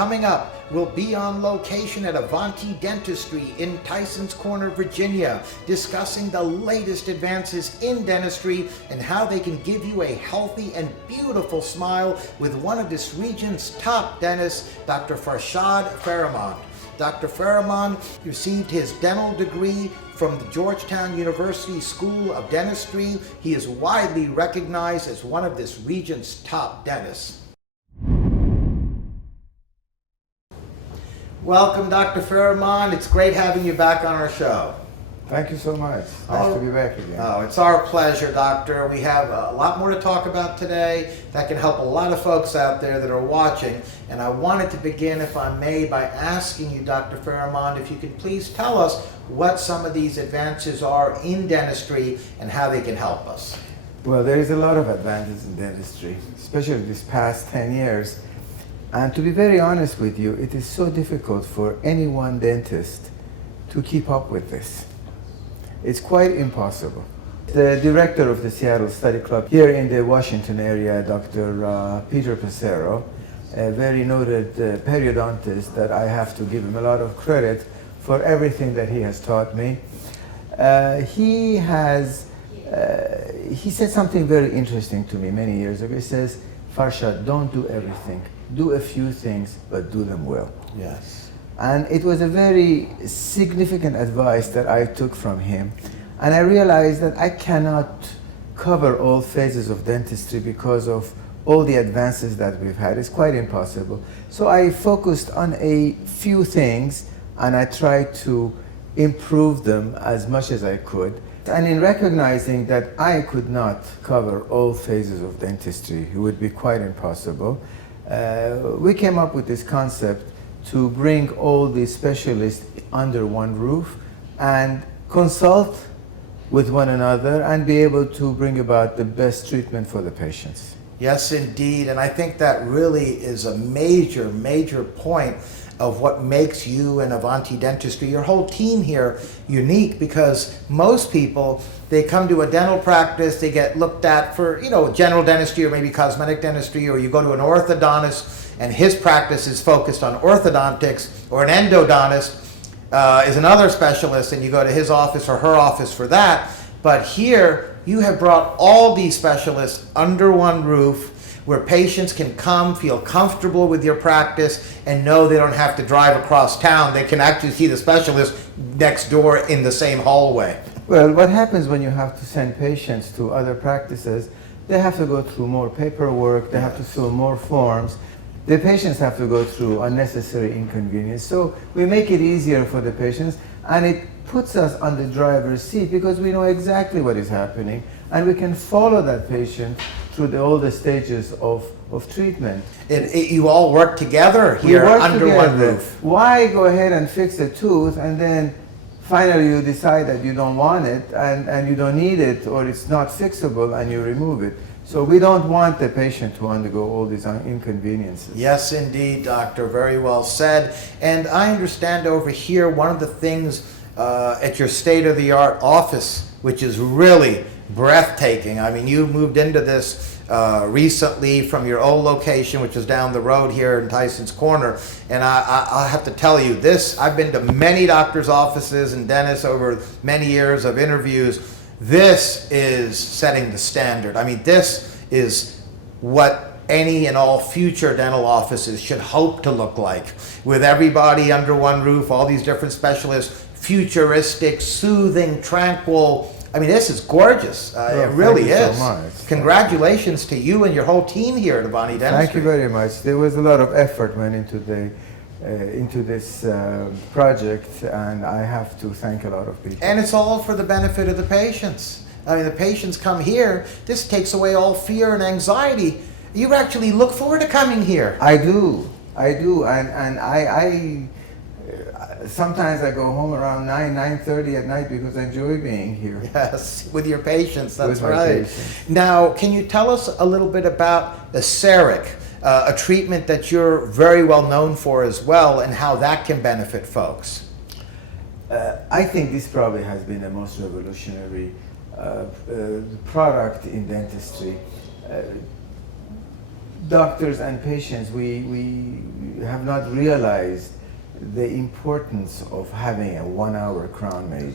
Coming up, we'll be on location at Avanti Dentistry in Tysons Corner, Virginia, discussing the latest advances in dentistry and how they can give you a healthy and beautiful smile with one of this region's top dentists, Dr. Farhoumand. Dr. Farhoumand received his dental degree from the Georgetown University School of Dentistry. He is widely recognized as one of this region's top dentists. Welcome, Dr. Farhoumand. It's great having you back on our show. Thank you so much. Nice to be back again. Oh, it's our pleasure, Doctor. We have a lot more to talk about today that can help a lot of folks out there that are watching. And I wanted to begin, if I may, by asking you, Dr. Farhoumand, if you could please tell us what some of these advances are in dentistry and how they can help us. Well, there is a lot of advances in dentistry, especially this past 10 years. And to be very honest with you, it is so difficult for any one dentist to keep up with this. It's quite impossible. The director of the Seattle Study Club here in the Washington area, Dr. Peter Passero, a very noted periodontist that I have to give him a lot of credit for everything that he has taught me. He said something very interesting to me many years ago. He says, Farshad, don't do everything. Do a few things, but do them well. Yes. And it was a very significant advice that I took from him. And I realized that I cannot cover all phases of dentistry because of all the advances that we've had. It's quite impossible. So I focused on a few things and I tried to improve them as much as I could. And in recognizing that I could not cover all phases of dentistry, it would be quite impossible, we came up with this concept to bring all these specialists under one roof and consult with one another and be able to bring about the best treatment for the patients. Yes, indeed. And I think that really is a major, major point of what makes you and Avanti Dentistry, your whole team here, unique, because most people, they come to a dental practice, they get looked at for, general dentistry or maybe cosmetic dentistry, or you go to an orthodontist and his practice is focused on orthodontics, or an endodontist is another specialist and you go to his office or her office for that. But here, you have brought all these specialists under one roof, where patients can come, feel comfortable with your practice, and know they don't have to drive across town. They can actually see the specialist next door in the same hallway. Well, what happens when you have to send patients to other practices, they have to go through more paperwork, they have to fill more forms. The patients have to go through unnecessary inconvenience. So we make it easier for the patients, and it puts us on the driver's seat because we know exactly what is happening, and we can follow that patient through all the stages of treatment. You all work together here under one roof. Why go ahead and fix a tooth and then finally you decide that you don't want it and you don't need it, or it's not fixable, and you remove it? So we don't want the patient to undergo all these inconveniences. Yes, indeed, doctor. Very well said. And I understand over here, one of the things at your state-of-the-art office, which is really breathtaking. I mean, you moved into this recently from your old location, which is down the road here in Tysons Corner. And I have to tell you this, I've been to many doctors' offices and dentists over many years of interviews. This is setting the standard. I mean, this is what any and all future dental offices should hope to look like, with everybody under one roof, all these different specialists, futuristic, soothing, tranquil. I mean, this is gorgeous. It really is. So much. Congratulations to you and your whole team here at Avanti Dentistry. Thank you very much. There was a lot of effort went into this project, and I have to thank a lot of people. And it's all for the benefit of the patients. I mean, the patients come here. This takes away all fear and anxiety. You actually look forward to coming here. I do, and I sometimes I go home around 9:30 at night because I enjoy being here. Yes, with your patients, that's with my right. patients. Now, can you tell us a little bit about the Cerec, a treatment that you're very well known for as well, and how that can benefit folks? I think this probably has been the most revolutionary product in dentistry. doctors and patients, we have not realized the importance of having a 1-hour crown made.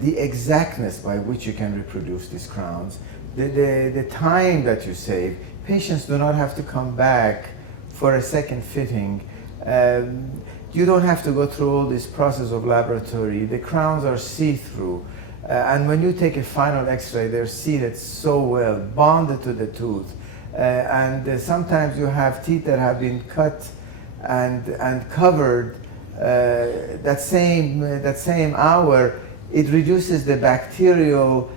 The exactness by which you can reproduce these crowns, the time that you save. Patients do not have to come back for a second fitting. You don't have to go through all this process of laboratory. The crowns are see-through. And when you take a final x-ray, they're seated so well, bonded to the tooth. Sometimes you have teeth that have been cut and covered that same hour. It reduces the bacterial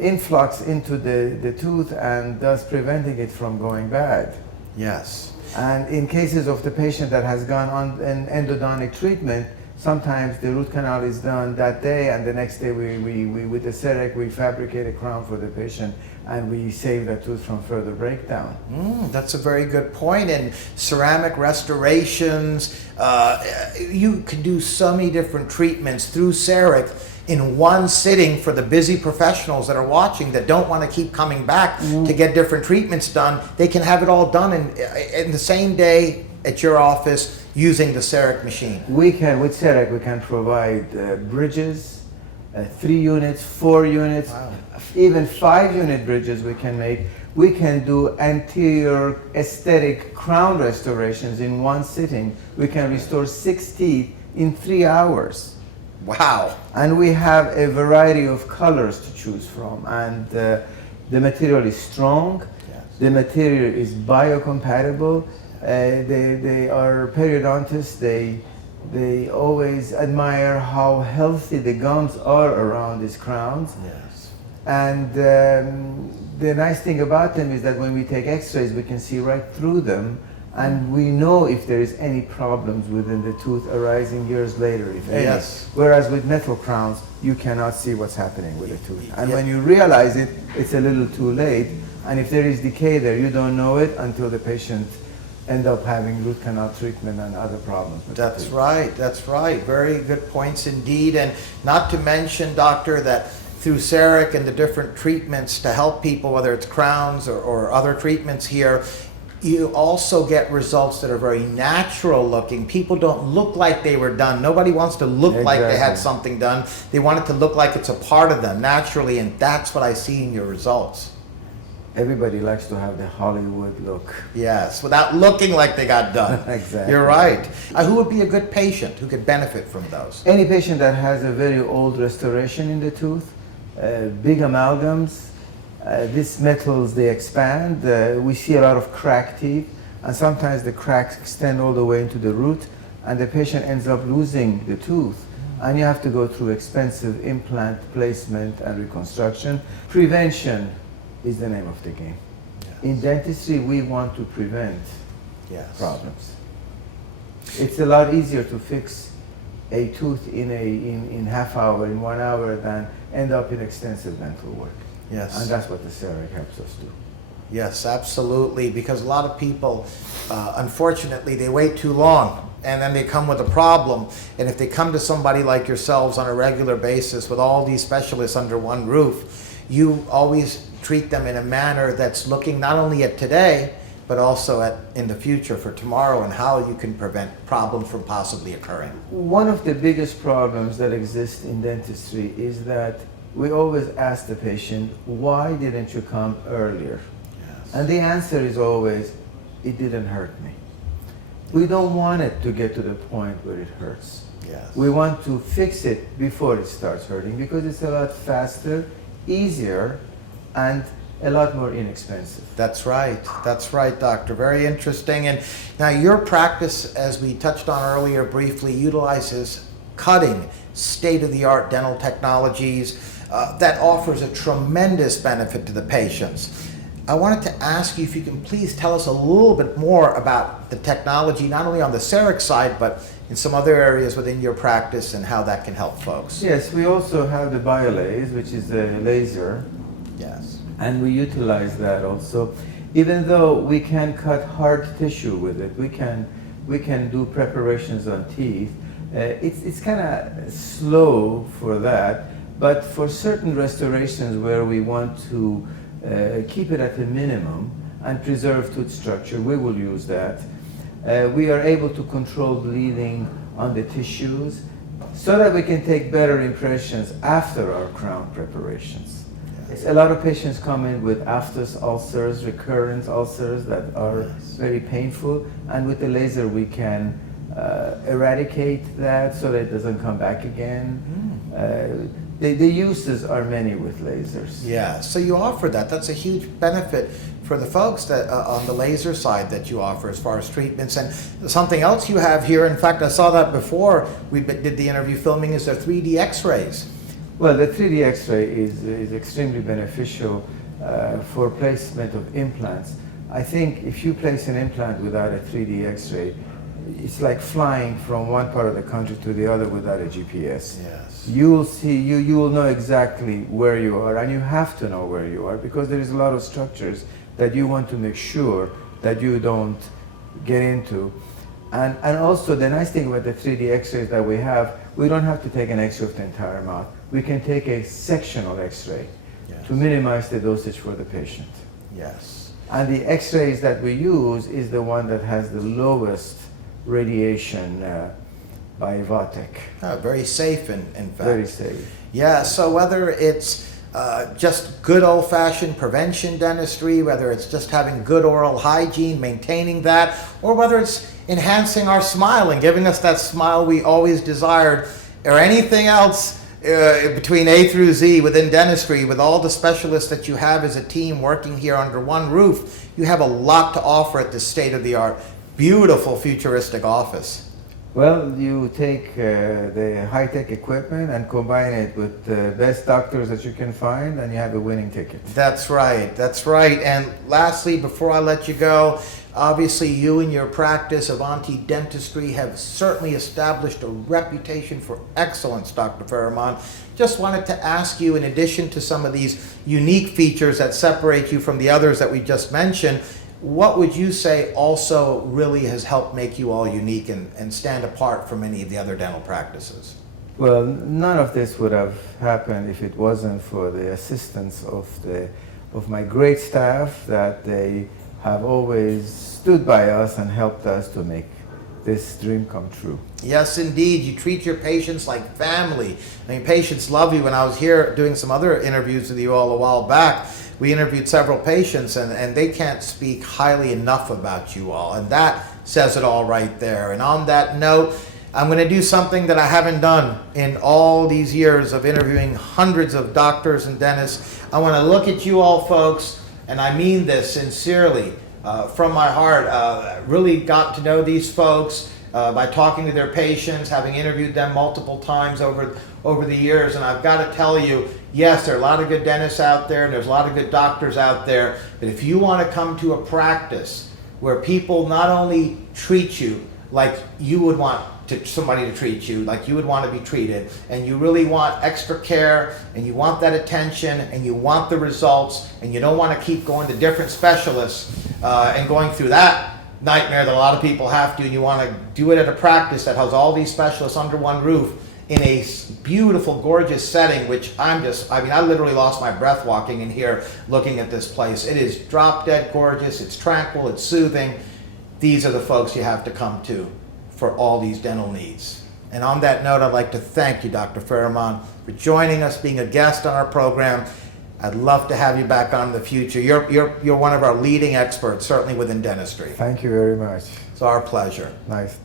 influx into the tooth and thus preventing it from going bad. Yes. And in cases of the patient that has gone on an endodontic treatment, sometimes the root canal is done that day, and the next day we with the Cerec, we fabricate a crown for the patient, and we save the tooth from further breakdown. That's a very good point. And ceramic restorations, you can do so many different treatments through Cerec in one sitting for the busy professionals that are watching that don't want to keep coming back to get different treatments done. They can have it all done in the same day at your office using the Cerec machine. With Cerec, we can provide bridges, 3 units, 4 units, wow, even 5-unit bridges we can make. We can do anterior aesthetic crown restorations in one sitting. We can restore 6 teeth in 3 hours. Wow. And we have a variety of colors to choose from. And the material is strong. Yes. The material is biocompatible. They are periodontists. They always admire how healthy the gums are around these crowns. Yes. And the nice thing about them is that when we take x-rays, we can see right through them, and we know if there is any problems within the tooth arising years later, if any. Yes. Whereas with metal crowns, you cannot see what's happening with the tooth. And Yeah. when you realize it, it's a little too late. And if there is decay there, you don't know it until the patient end up having root canal treatment and other problems with the That's tooth. right, that's right. Very good points indeed. And not to mention, doctor, that through Cerec and the different treatments to help people, whether it's crowns or other treatments here, you also get results that are very natural looking. People don't look like they were done. Nobody wants to look like they had Exactly. something done. They want it to look like it's a part of them naturally, and that's what I see in your results. Everybody likes to have the Hollywood look. Yes, without looking like they got done. Exactly. You're right. Who would be a good patient who could benefit from those? Any patient that has a very old restoration in the tooth, big amalgams, these metals, they expand. We see a lot of cracked teeth, and sometimes the cracks extend all the way into the root, and the patient ends up losing the tooth. And you have to go through expensive implant placement and reconstruction. Prevention is the name of the game. Yes. In dentistry, we want to prevent Yes. problems. It's a lot easier to fix a tooth in half hour, in 1 hour, than end up in extensive dental work. Yes. And that's what the Cerec helps us do. Yes, absolutely. Because a lot of people, unfortunately, they wait too long and then they come with a problem. And if they come to somebody like yourselves on a regular basis with all these specialists under one roof, you always treat them in a manner that's looking not only at today, but also at in the future for tomorrow, and how you can prevent problems from possibly occurring. One of the biggest problems that exist in dentistry is that we always ask the patient, why didn't you come earlier? Yes. And the answer is always, it didn't hurt me. We don't want it to get to the point where it hurts. Yes. We want to fix it before it starts hurting, because it's a lot faster, easier, and a lot more inexpensive. That's right, doctor. Very interesting. And now your practice, as we touched on earlier briefly, utilizes cutting, state-of-the-art dental technologies that offers a tremendous benefit to the patients. I wanted to ask you if you can please tell us a little bit more about the technology, not only on the Cerec side, but in some other areas within your practice, and how that can help folks. Yes, we also have the BioLase, which is a laser, Yes. and we utilize that also. Even though we can cut hard tissue with it, we can do preparations on teeth. It's kind of slow for that, but for certain restorations where we want to keep it at a minimum and preserve tooth structure, we will use that. We are able to control bleeding on the tissues so that we can take better impressions after our crown preparations. A lot of patients come in with after ulcers, recurrent ulcers that are very painful, and with the laser we can eradicate that so that it doesn't come back again. The uses are many with lasers. Yeah, so you offer that. That's a huge benefit for the folks that on the laser side that you offer as far as treatments. And something else you have here, in fact, I saw that before we did the interview filming, is their 3D x-rays. Well, the 3D x-ray is extremely beneficial for placement of implants. I think if you place an implant without a 3D x-ray, it's like flying from one part of the country to the other without a GPS. Yes. You will see, you will know exactly where you are, and you have to know where you are because there is a lot of structures that you want to make sure that you don't get into. And also the nice thing about the 3D x-rays that we have, we don't have to take an x-ray of the entire mouth. We can take a sectional x-ray to minimize the dosage for the patient. Yes. And the x-rays that we use is the one that has the lowest radiation by Vatek. Very safe, in fact. Very safe. Yeah, so whether it's just good old-fashioned prevention dentistry, whether it's just having good oral hygiene, maintaining that, or whether it's enhancing our smile and giving us that smile we always desired, or anything else between A through Z within dentistry, with all the specialists that you have as a team working here under one roof, you have a lot to offer at this state-of-the-art, beautiful, futuristic office. Well, you take the high-tech equipment and combine it with the best doctors that you can find, and you have a winning ticket. That's right, that's right. And lastly, before I let you go, obviously you and your practice of Avanti Dentistry have certainly established a reputation for excellence, Dr. Farhoumand. Just wanted to ask you, in addition to some of these unique features that separate you from the others that we just mentioned, what would you say also really has helped make you all unique and stand apart from any of the other dental practices? Well, none of this would have happened if it wasn't for the assistance of my great staff, that they have always stood by us and helped us to make this dream come true. Yes, indeed. You treat your patients like family. I mean, patients love you. When I was here doing some other interviews with you all a while back, we interviewed several patients, and they can't speak highly enough about you all. And that says it all right there. And on that note, I'm going to do something that I haven't done in all these years of interviewing hundreds of doctors and dentists. I want to look at you all, folks, and I mean this sincerely, from my heart. Really got to know these folks by talking to their patients, having interviewed them multiple times over the years. And I've got to tell you, yes, there are a lot of good dentists out there, and there's a lot of good doctors out there, but if you want to come to a practice where people not only treat you like you would want somebody to treat you, like you would want to be treated, and you really want extra care, and you want that attention, and you want the results, and you don't want to keep going to different specialists and going through that nightmare that a lot of people have to, and you want to do it at a practice that has all these specialists under one roof in a beautiful, gorgeous setting, which I literally lost my breath walking in here looking at this place. It is drop dead gorgeous, it's tranquil, it's soothing. These are the folks you have to come to for all these dental needs. And on that note, I'd like to thank you, Dr. Farhoumand, for joining us, being a guest on our program. I'd love to have you back on in the future. You're one of our leading experts, certainly within dentistry. Thank you very much. It's our pleasure. Nice.